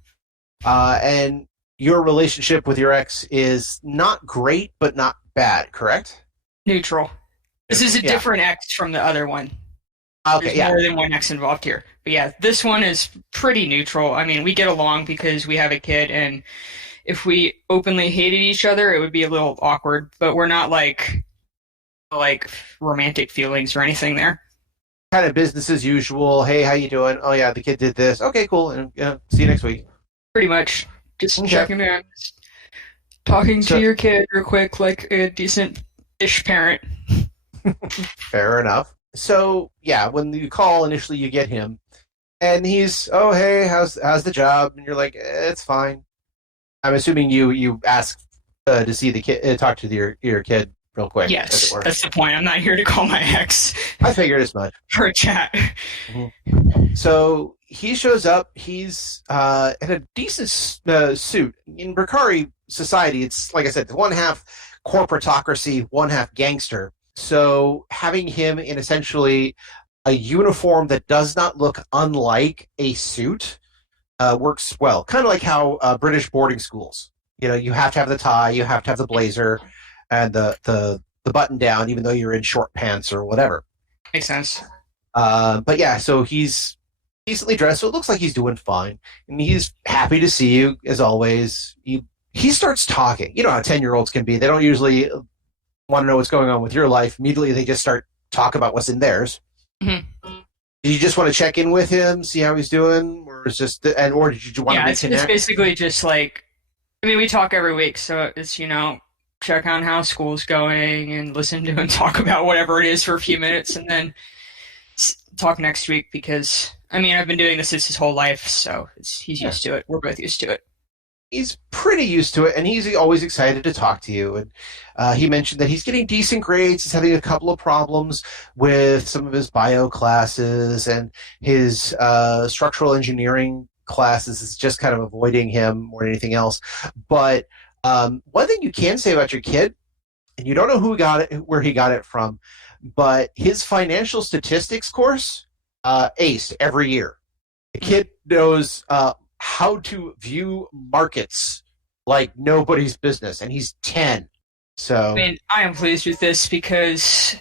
And your relationship with your ex is not great, but not bad, correct? Neutral. This is a different X from the other one. Okay, There's more than one X involved here. But yeah, this one is pretty neutral. I mean, we get along because we have a kid, and if we openly hated each other, it would be a little awkward. But we're not like romantic feelings or anything there. Kind of business as usual. Hey, how you doing? Oh yeah, the kid did this. Okay, cool. And see you next week. Pretty much. Just checking in. Talking to your kid real quick like a decent-ish parent. Fair enough. So yeah, when you call initially, you get him, and he's, oh hey, how's the job? And you're like, it's fine. I'm assuming you ask to see the kid, talk to your kid real quick. Yes, that's the point. I'm not here to call my ex. I figured as much. For a chat. Mm-hmm. So he shows up. He's in a decent suit. In Brikari society, it's like I said, one half corporatocracy, one half gangster. So having him in essentially a uniform that does not look unlike a suit works well. Kind of like how British boarding schools. You have to have the tie, you have to have the blazer, and the button down, even though you're in short pants or whatever. Makes sense. But yeah, so he's decently dressed, so it looks like he's doing fine, and he's happy to see you as always. He starts talking. You know how 10-year-olds can be. They don't usually want to know what's going on with your life. Immediately they just start talk about what's in theirs. Mm-hmm. Do you just want to check in with him, see how he's doing, or is just or did you want to reconnect? It's basically just like, I mean, we talk every week, so it's check on how school's going and listen to him talk about whatever it is for a few minutes, and then talk next week because I mean I've been doing this his whole life, so he's used to it. We're both used to it. He's pretty used to it, and he's always excited to talk to you. And he mentioned that he's getting decent grades. He's having a couple of problems with some of his bio classes, and his structural engineering classes is just kind of avoiding him more than anything else. But one thing you can say about your kid, and you don't know where he got it from, but his financial statistics course aced every year. The kid knows how to view markets like nobody's business, and he's 10. So I mean, I am pleased with this because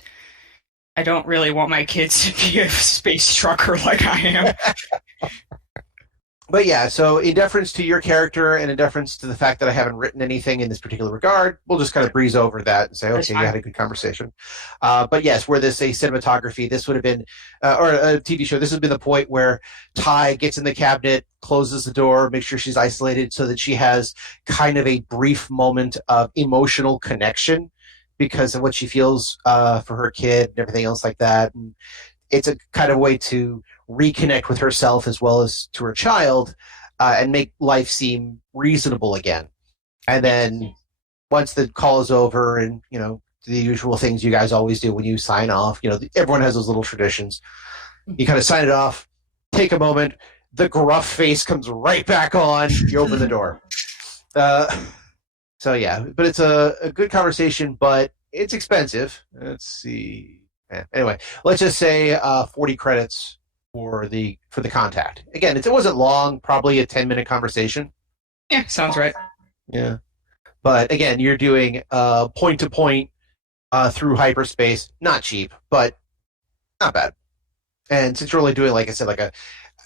I don't really want my kids to be a space trucker like I am. But yeah, so in deference to your character and in deference to the fact that I haven't written anything in this particular regard, we'll just kind of breeze over that and say, okay, you had a good conversation. But yes, were this a cinematography, this would have been, or a TV show, this has been the point where Ty gets in the cabinet, closes the door, makes sure she's isolated so that she has kind of a brief moment of emotional connection because of what she feels for her kid and everything else like that. And it's a kind of way to reconnect with herself as well as to her child and make life seem reasonable again. And then once the call is over and, the usual things you guys always do when you sign off, everyone has those little traditions. You kind of sign it off, take a moment, the gruff face comes right back on, you open the door. So yeah, but it's a good conversation, but it's expensive. Let's see. Anyway, let's just say 40 credits for the contact. Again, it wasn't long, probably a 10-minute conversation. Yeah, sounds right. Yeah. But again, you're doing point-to-point through hyperspace. Not cheap, but not bad. And since you're only doing, like I said,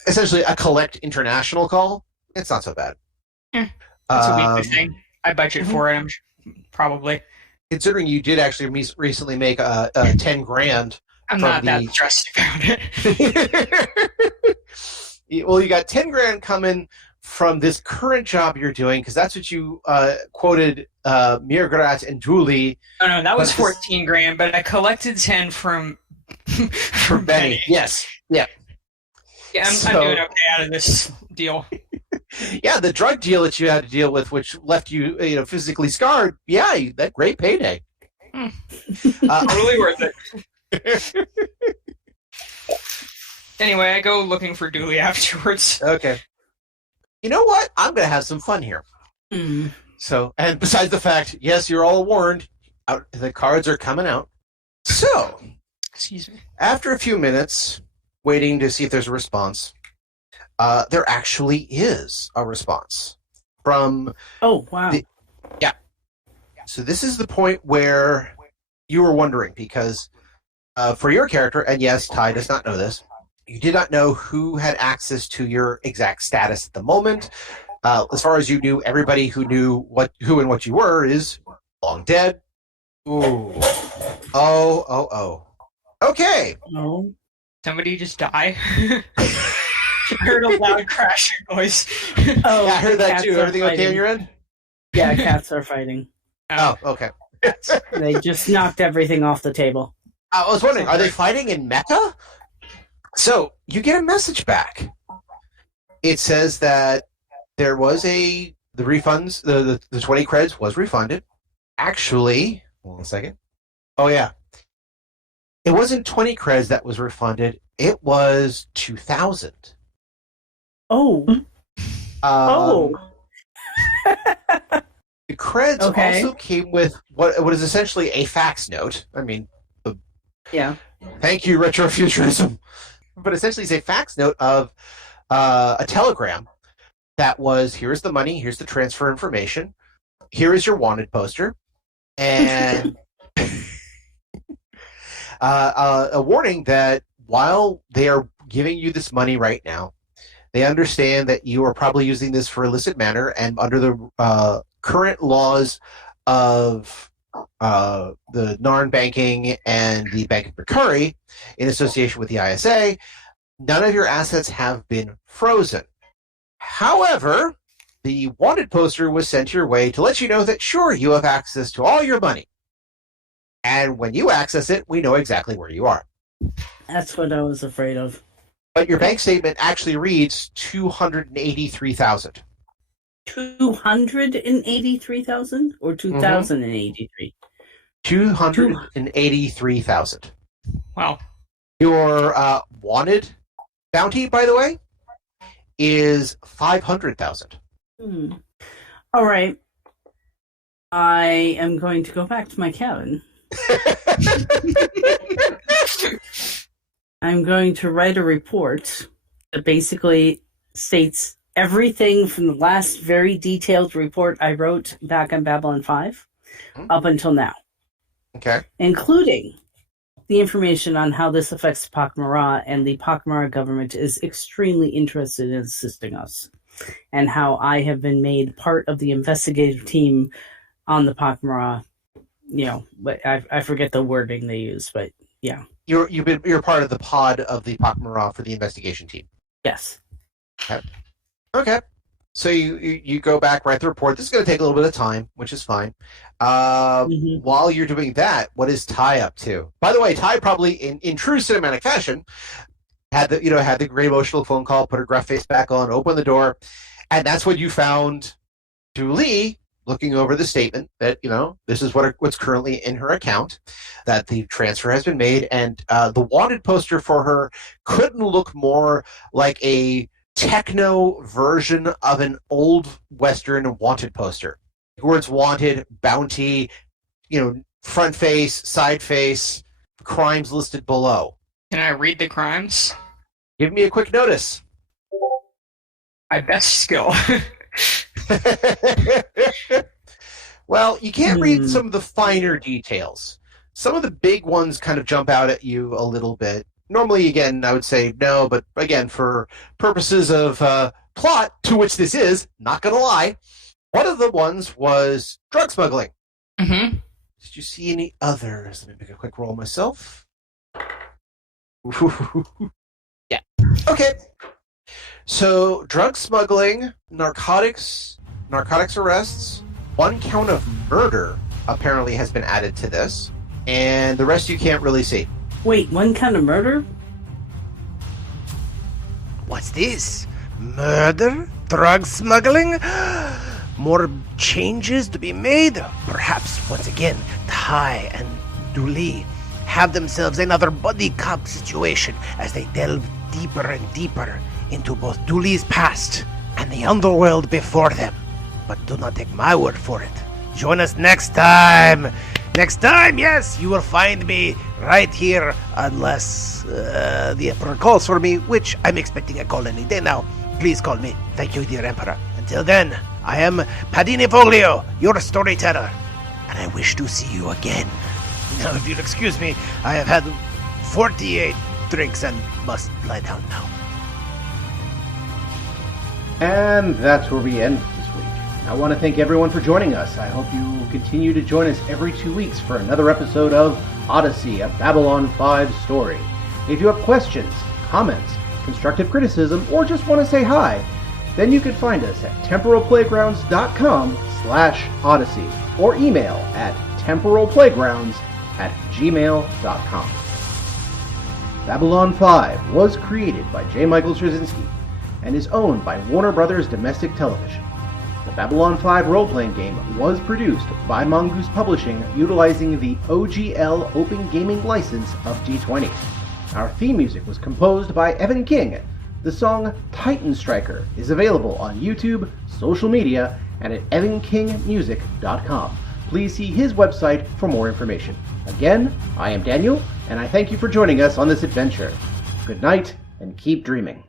essentially a collect international call, it's not so bad. Yeah, that's a weekly thing. I budget for it, probably. Considering you did actually recently make a 10 grand. I'm not that stressed about it. Well, you got 10 grand coming from this current job you're doing, because that's what you quoted Mirgrat and Julie. Oh, no, that was 14 grand, but I collected 10 from Benny. Yes. Yeah. Yeah, I'm doing okay out of this deal. Yeah, the drug deal that you had to deal with, which left you, physically scarred. Yeah, that great payday. Totally worth it. Anyway, I go looking for Dooley afterwards. Okay. You know what? I'm going to have some fun here. Mm. So, and besides the fact, yes, you're all warned, the cards are coming out. So, excuse me. After a few minutes, waiting to see if there's a response, there actually is a response from. Oh, wow. Yeah. So this is the point where you were wondering, because for your character, and yes, Ty does not know this, you did not know who had access to your exact status at the moment. As far as you knew, everybody who knew who and what you were is long dead. Ooh. Oh. Okay. No. Somebody just die? I heard a loud crashing noise. Oh, yeah, I heard that too. Everything okay on your end? Yeah, cats are fighting. Oh, okay. They just knocked everything off the table. I was wondering, are they fighting in Mecca? So, you get a message back. It says that there was the refunds, the 20 creds was refunded. Actually, hold on a second. Oh, yeah. It wasn't 20 creds that was refunded. It was 2,000. Oh. The creds also came with what is essentially a fax note. I mean, yeah. Thank you, retrofuturism. But essentially, it's a fax note of a telegram that was, here's the money, here's the transfer information, here is your wanted poster, and a warning that while they are giving you this money right now, they understand that you are probably using this for illicit manner, and under the current laws of the Narn banking and the Bank of Bakari, in association with the ISA, none of your assets have been frozen. However, the wanted poster was sent your way to let you know that, sure, you have access to all your money. And when you access it, we know exactly where you are. That's what I was afraid of. But your bank statement actually reads 283,000. 283,000 or 2,083? 283,000. Wow. Your wanted bounty, by the way, is 500,000. All right. I am going to go back to my cabin. I'm going to write a report that basically states everything from the last very detailed report I wrote back on Babylon 5 up until now. Okay. Including the information on how this affects TauMarie, and the TauMarie government is extremely interested in assisting us, and how I have been made part of the investigative team on the TauMarie. But I forget the wording they use, but yeah. You're part of the pod of the TauMarie for the investigation team. Yes. Okay. So you go back, write the report. This is going to take a little bit of time, which is fine. While you're doing that, what is Ty up to? By the way, Ty probably in true cinematic fashion had the great emotional phone call, put her gruff face back on, opened the door, and that's when you found Julie looking over the statement that this is what's currently in her account, that the transfer has been made, and the wanted poster for her couldn't look more like a techno version of an old Western wanted poster. Words wanted, bounty, front face, side face, crimes listed below. Can I read the crimes? Give me a quick notice. My best skill. Well, you can't read some of the finer details. Some of the big ones kind of jump out at you a little bit. Normally, again, I would say no, but again, for purposes of plot, to which this is, not going to lie, one of the ones was drug smuggling. Mm-hmm. Did you see any others? Let me make a quick roll myself. Yeah. Okay. So, drug smuggling, narcotics arrests, 1 count of murder apparently has been added to this, and the rest you can't really see. Wait, 1 count of murder? What's this? Murder? Drug smuggling? More changes to be made? Perhaps, once again, Ty and Dooley have themselves another buddy cop situation as they delve deeper and deeper into both Dooley's past and the underworld before them. But do not take my word for it. Join us next time. Next time, yes, you will find me right here, unless the Emperor calls for me, which I'm expecting a call any day now. Please call me. Thank you, dear Emperor. Until then, I am Padini Foglio, your storyteller, and I wish to see you again. Now, if you'll excuse me, I have had 48 drinks and must lie down now. And that's where we end this week. I want to thank everyone for joining us. I hope you will continue to join us every 2 weeks for another episode of Odyssey, a Babylon 5 story. If you have questions, comments, constructive criticism, or just want to say hi, then you can find us at temporalplaygrounds.com/Odyssey or email at temporalplaygrounds@gmail.com. Babylon 5 was created by J. Michael Straczynski and is owned by Warner Brothers Domestic Television. The Babylon 5 role-playing game was produced by Mongoose Publishing utilizing the OGL Open Gaming license of D20. Our theme music was composed by Evan King. The song Titan Striker is available on YouTube, social media, and at evankingmusic.com. Please see his website for more information. Again, I am Daniel, and I thank you for joining us on this adventure. Good night, and keep dreaming.